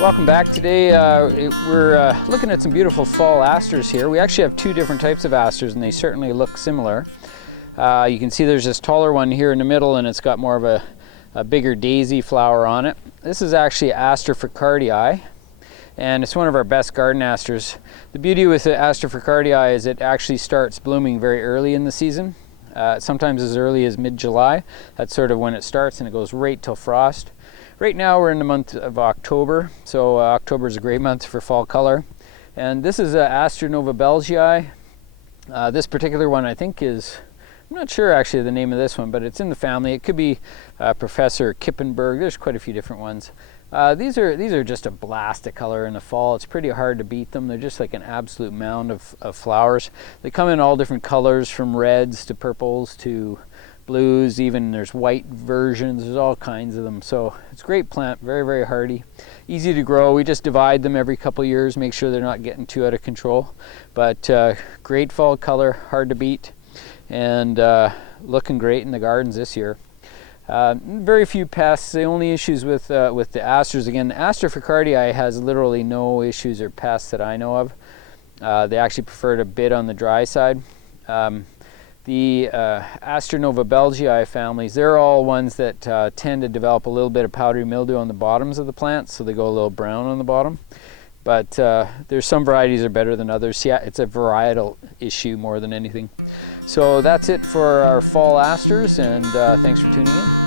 Welcome back. Today we're looking at some beautiful fall asters here. We actually have two different types of asters and they certainly look similar. You can see there's this taller one here in the middle and it's got more of a bigger daisy flower on it. This is actually Aster fricardii and it's one of our best garden asters. The beauty with the Aster fricardii is it actually starts blooming very early in the season. Sometimes as early as mid-July. That's sort of when it starts and it goes right till frost. Right now we're in the month of October, so October is a great month for fall color. And this is Aster novi Belgii. This particular one I think is, I'm not sure actually the name of this one, but it's in the family. It could be Professor Kippenberg. There's quite a few different ones. These are just a blast of color in the fall. It's pretty hard to beat them. They're just like an absolute mound of flowers. They come in all different colors, from reds to purples to blues, even there's white versions. There's all kinds of them. So it's a great plant, very, very hardy, easy to grow. We just divide them every couple years, make sure they're not getting too out of control. But great fall color, hard to beat, and looking great in the gardens this year. Very few pests. The only issues with the asters, again, the Aster fricardii has literally no issues or pests that I know of. They actually prefer to bid on the dry side. The Aster novi Belgii families, they're all ones that tend to develop a little bit of powdery mildew on the bottoms of the plants, so they go a little brown on the bottom. But there's some varieties are better than others. Yeah, it's a varietal issue more than anything. So that's it for our fall asters, and thanks for tuning in.